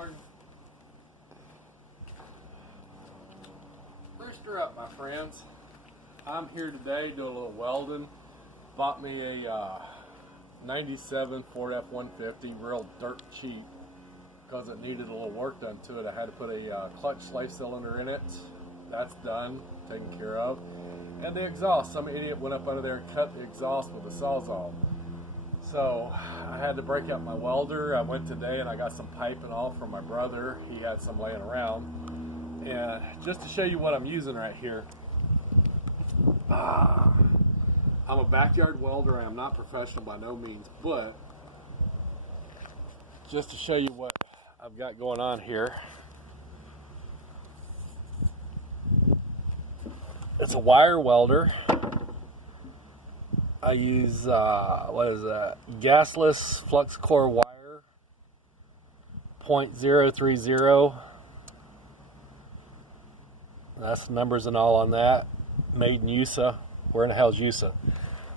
Pardon? Rooster up, my friends. I'm here today doing a little welding. Bought me a 97 Ford F-150, real dirt cheap, because it needed a little work done to it. I had to put a clutch slave cylinder in it. That's done, taken care of. And the exhaust, some idiot went up under there and cut the exhaust with a sawzall. So I had to break out my welder. I went today and I got some pipe and all from my brother. He had some laying around. And just to show you what I'm using right here, I'm a backyard welder. I am not professional by no means, but just to show you what I've got going on here, it's a wire welder. I use, gasless flux core wire, 0.030. That's the numbers and all on that. Made in USA. Where in the hell's USA?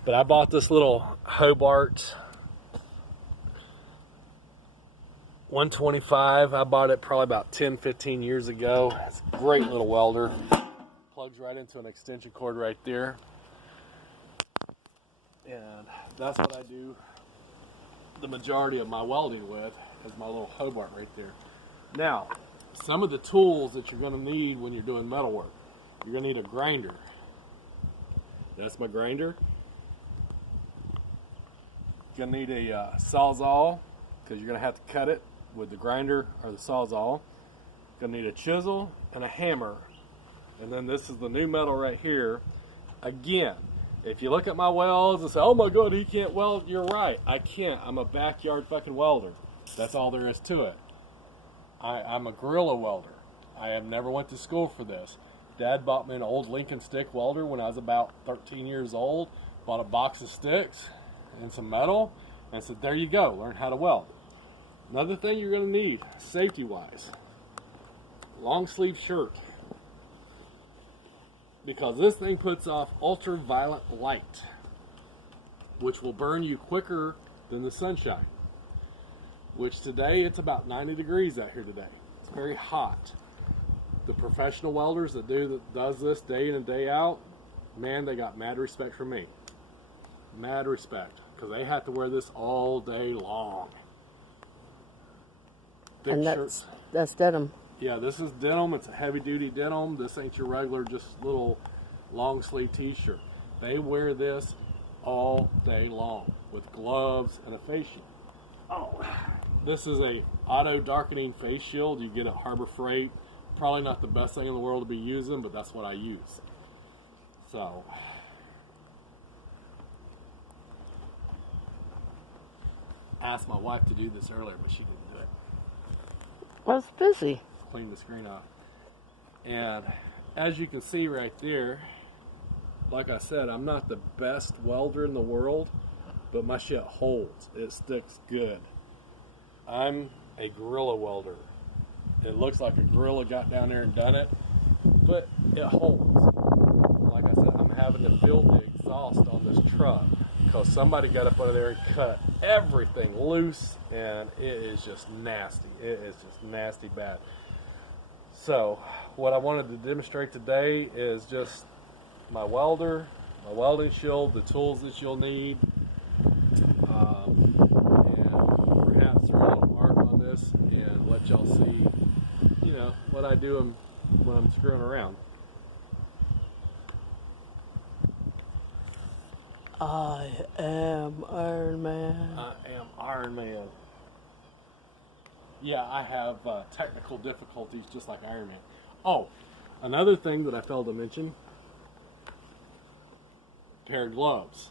But I bought this little Hobart 125. I bought it probably about 10-15 years ago. It's a great little welder. Plugs right into an extension cord right there. And that's what I do the majority of my welding with, is my little Hobart right there. Now, some of the tools that you're going to need when you're doing metal work. You're going to need a grinder. That's my grinder. You're going to need a sawzall, because you're going to have to cut it with the grinder or the sawzall. You're going to need a chisel and a hammer. And then this is the new metal right here. Again, if you look at my welds and say, oh my god, he can't weld, you're right, I can't. I'm a backyard fucking welder. That's all there is to it. I'm a guerrilla welder. I have never went to school for this. Dad bought me an old Lincoln stick welder when I was about 13 years old. Bought a box of sticks and some metal and said, there you go, learn how to weld. Another thing you're going to need, safety-wise, long sleeve shirt. Because this thing puts off ultraviolet light, which will burn you quicker than the sunshine. Which today, it's about 90 degrees out here today. It's very hot. The professional welders that does this day in and day out, man, they got mad respect for me. Mad respect, because they have to wear this all day long. Thick and shirts. That's denim. Yeah, this is denim. It's a heavy-duty denim. This ain't your regular, just little long-sleeve t-shirt. They wear this all day long with gloves and a face shield. Oh, this is a auto-darkening face shield. You get at Harbor Freight. Probably not the best thing in the world to be using, but that's what I use. So, I asked my wife to do this earlier, but she didn't do it. I was busy. Clean the screen off. And as you can see right there, like I said, I'm not the best welder in the world, but my shit holds. It sticks good. I'm a guerrilla welder. It looks like a gorilla got down there and done it, but it holds. Like I said, I'm having to build the exhaust on this truck because somebody got up under there and cut everything loose, and it is just nasty. It is just nasty bad. So what I wanted to demonstrate today is just my welder, my welding shield, the tools that you'll need, and perhaps throw a little mark on this and let y'all see, you know, what I do when I'm screwing around. I am Iron Man. I am Iron Man. Yeah, I have technical difficulties just like Iron Man. Oh, another thing that I failed to mention, pair of gloves.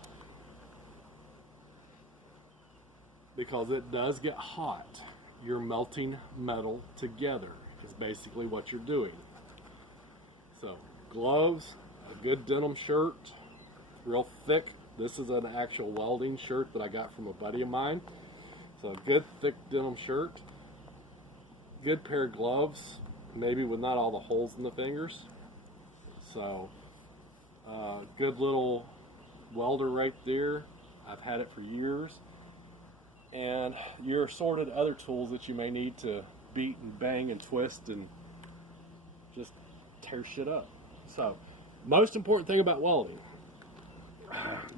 Because it does get hot. You're melting metal together is basically what you're doing. So, gloves, a good denim shirt, real thick. This is an actual welding shirt that I got from a buddy of mine. So, a good thick denim shirt. Good pair of gloves, maybe with not all the holes in the fingers. So, good little welder right there. I've had it for years. And your assorted other tools that you may need to beat and bang and twist and just tear shit up. So, most important thing about welding,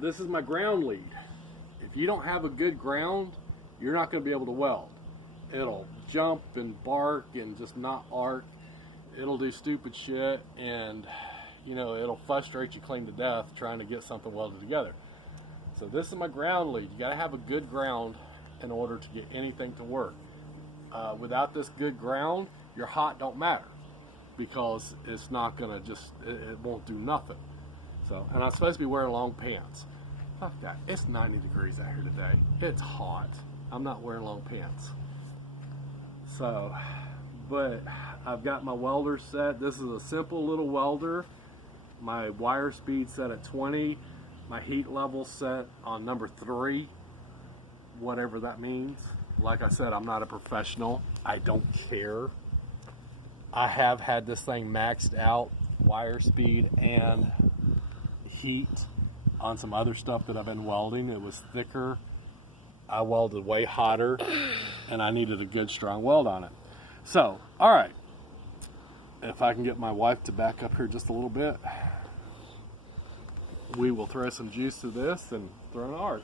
this is my ground lead. If you don't have a good ground, you're not going to be able to weld. It'll jump and bark and just not arc. It'll do stupid shit, and it'll frustrate you clean to death trying to get something welded together. So this is my ground lead. You got to have a good ground in order to get anything to work. Without this good ground, your hot don't matter, because it's not gonna it won't do nothing. So, and I'm supposed to be wearing long pants. Fuck that. It's 90 degrees out here today. It's hot. I'm not wearing long pants. So, but I've got my welder set. This is a simple little welder. My wire speed set at 20. My heat level set on number 3, whatever that means. Like I said, I'm not a professional. I don't care. I have had this thing maxed out, wire speed and heat, on some other stuff that I've been welding. It was thicker. I welded way hotter, and I needed a good strong weld on it. So, all right. If I can get my wife to back up here just a little bit, we will throw some juice to this and throw an arc.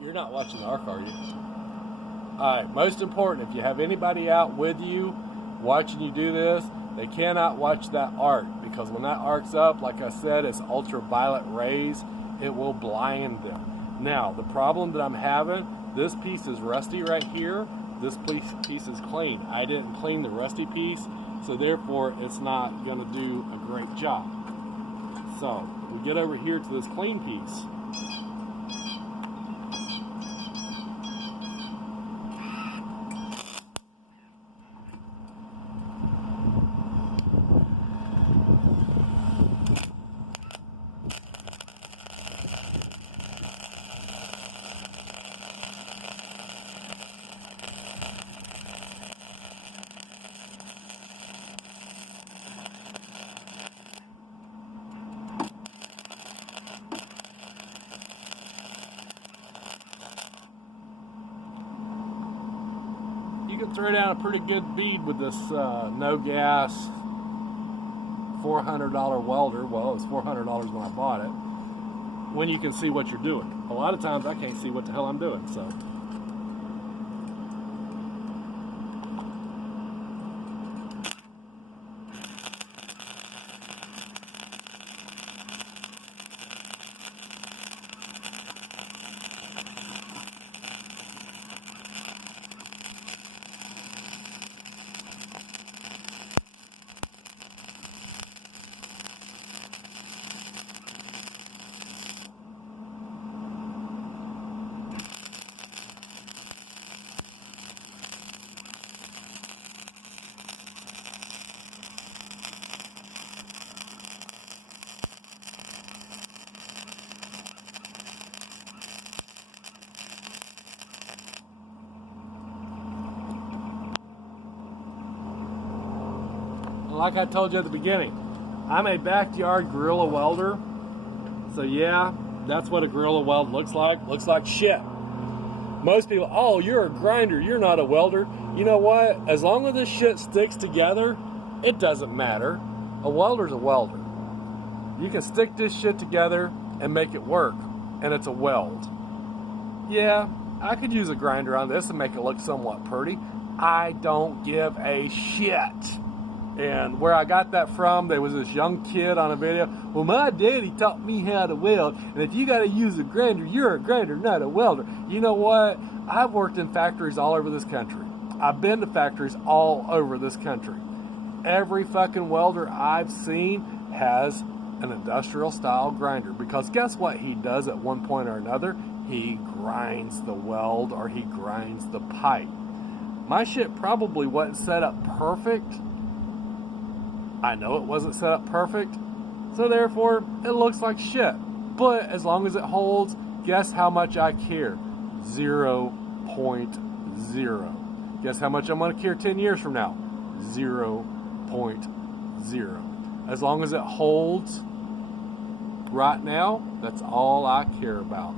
You're not watching the arc, are you? Alright, most important, if you have anybody out with you watching you do this, they cannot watch that arc, because when that arcs up, like I said, it's ultraviolet rays. It will blind them. Now, the problem that I'm having, this piece is rusty right here. This piece is clean. I didn't clean the rusty piece, so therefore it's not going to do a great job. So, we get over here to this clean piece. You can throw down a pretty good bead with this no gas $400 welder. Well, it was $400 when I bought it. When you can see what you're doing. A lot of times I can't see what the hell I'm doing, so. Like I told you at the beginning, I'm a backyard guerrilla welder. So yeah, that's what a guerrilla weld looks like. Looks like shit. Most people, oh, you're a grinder, you're not a welder. You know what? As long as this shit sticks together, it doesn't matter. A welder's a welder. You can stick this shit together and make it work, and it's a weld. Yeah, I could use a grinder on this and make it look somewhat pretty. I don't give a shit. And where I got that from, there was this young kid on a video. Well, my daddy taught me how to weld, and if you got to use a grinder, you're a grinder, not a welder. You know what? I've worked in factories all over this country. I've been to factories all over this country. Every fucking welder I've seen has an industrial style grinder, because guess what he does at one point or another? He grinds the weld, or he grinds the pipe. My shit probably wasn't set up perfect. I know it wasn't set up perfect, so therefore it looks like shit. But as long as it holds, guess how much I care? 0.0. Guess how much I'm going to care 10 years from now? 0.0. As long as it holds right now, that's all I care about.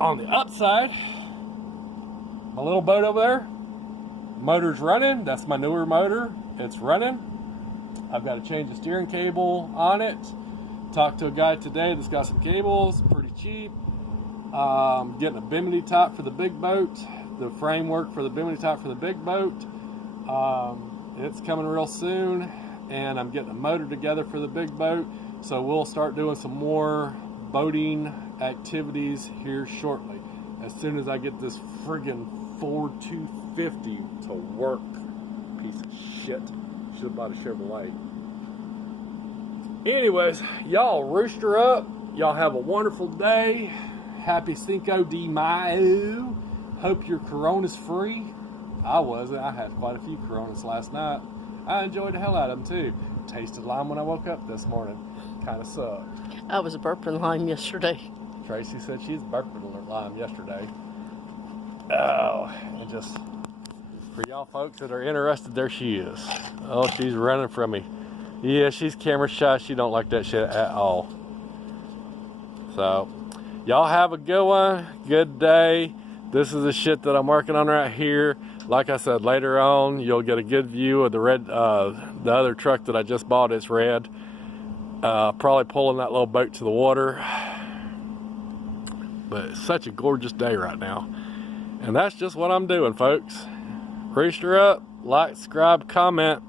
On the upside, my little boat over there, motor's running. That's my newer motor. It's running. I've got to change the steering cable on it. Talked to a guy today that's got some cables, pretty cheap. Getting a bimini top for the big boat, the framework for the bimini top for the big boat. It's coming real soon, and I'm getting a motor together for the big boat, so we'll start doing some more boating activities here shortly, as soon as I get this friggin' Ford 250 to work. Piece of shit. Should have bought a Chevrolet. Anyways, y'all rooster up. Y'all have a wonderful day. Happy Cinco de Mayo. Hope your Corona's free. I wasn't. I had quite a few Coronas last night. I enjoyed the hell out of them too. Tasted lime when I woke up this morning. Kind of sucked. I was burping lime yesterday. Tracy said she's burping lime yesterday. Oh, and just for y'all folks that are interested, there she is. Oh, she's running from me. Yeah, she's camera shy. She don't like that shit at all. So, y'all have a good one. Good day. This is the shit that I'm working on right here. Like I said, later on, you'll get a good view of the red, the other truck that I just bought. It's red. Probably pulling that little boat to the water. But it's such a gorgeous day right now. And that's just what I'm doing, folks. Rooster up, like, subscribe, comment.